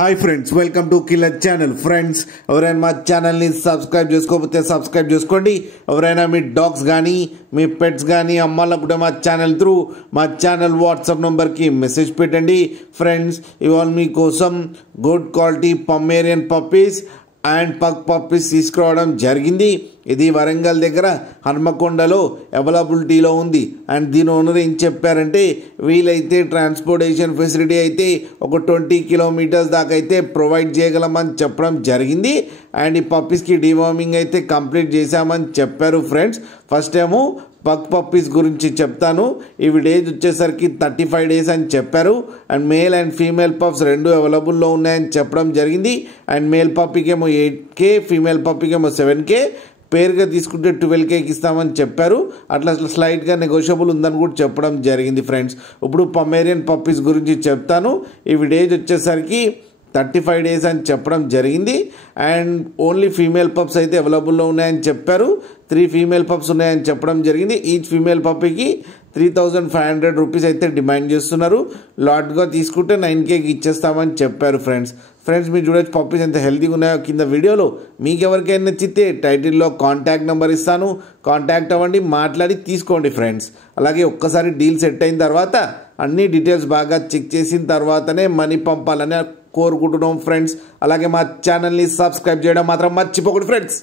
Hi friends, welcome to killer channel. Friends, ఎవరైనా మా ఛానల్ని సబ్స్క్రైబ్ చేసుకోకపోతే సబ్స్క్రైబ్ చేసుకోండి. ఎవరైనా మీ డాగ్స్ కానీ మీ పెట్స్ కానీ అమ్మాలకు కూడా మా ఛానల్ త్రూ మా ఛానల్ వాట్సాప్ నెంబర్కి మెసేజ్ పెట్టండి. ఫ్రెండ్స్, ఇవాళ మీకోసం good quality Pomeranian puppies and pug puppies తీసుకురావడం జరిగింది. ఇది వరంగల్ దగ్గర హన్మకొండలో అవైలబిలిటీలో ఉంది. అండ్ దీని ఓనర్ ఏం చెప్పారంటే, వీలైతే ట్రాన్స్పోర్టేషన్ ఫెసిలిటీ అయితే ఒక 20 కిలోమీటర్స్ దాకా అయితే ప్రొవైడ్ చేయగలమని చెప్పడం జరిగింది. అండ్ ఈ పప్పీస్కి డివార్మింగ్ అయితే కంప్లీట్ చేశామని చెప్పారు. ఫ్రెండ్స్, ఫస్ట్ ఏమో పగ్ పప్పీస్ గురించి చెప్తాను. ఇవి డేస్ వచ్చేసరికి 35 డేస్ అని చెప్పారు. And male and female pups రెండు అవైలబుల్లో ఉన్నాయని చెప్పడం జరిగింది. అండ్ మేల్ పప్పీకి ఏమో 8K, ఫీమేల్ పప్పీకి ఏమో 7K, పేరుగా తీసుకుంటే 12Kకి ఇస్తామని చెప్పారు. అట్లా స్లైట్గా నెగోషియబుల్ ఉందని కూడా చెప్పడం జరిగింది. ఫ్రెండ్స్, ఇప్పుడు పమేరియన్ పప్పీస్ గురించి చెప్తాను. ఇవి డేస్ వచ్చేసరికి 35 డేస్ అని చెప్పడం జరిగింది. అండ్ ఓన్లీ ఫీమేల్ పప్స్ అయితే అవైలబుల్లో ఉన్నాయని చెప్పారు. 3 ఫీమేల్ పప్స్ ఉన్నాయని చెప్పడం జరిగింది. ఈచ్ ఫీమేల్ పప్పీకి 3500 రూపీస్ అయితే డిమాండ్ చేస్తున్నారు. లాట్గా తీసుకుంటే 9Kకి ఇచ్చేస్తామని చెప్పారు. ఫ్రెండ్స్, మీరు చూడొచ్చు పప్పీస్ ఎంత హెల్తీగా ఉన్నాయో కింద వీడియోలో. మీకు ఎవరికైనా నచ్చితే టైటిల్లో కాంటాక్ట్ నెంబర్ ఇస్తాను, కాంటాక్ట్ అవ్వండి, మాట్లాడి తీసుకోండి. ఫ్రెండ్స్, అలాగే ఒక్కసారి డీల్ సెట్ అయిన తర్వాత అన్ని డీటెయిల్స్ బాగా చెక్ చేసిన తర్వాతనే మనీ పంపాలని కోరుకుంటున్నాం. ఫ్రెండ్స్, అలాగే మా ఛానల్ని సబ్స్క్రైబ్ చేయడం మాత్రం మర్చిపోకండి. ఫ్రెండ్స్.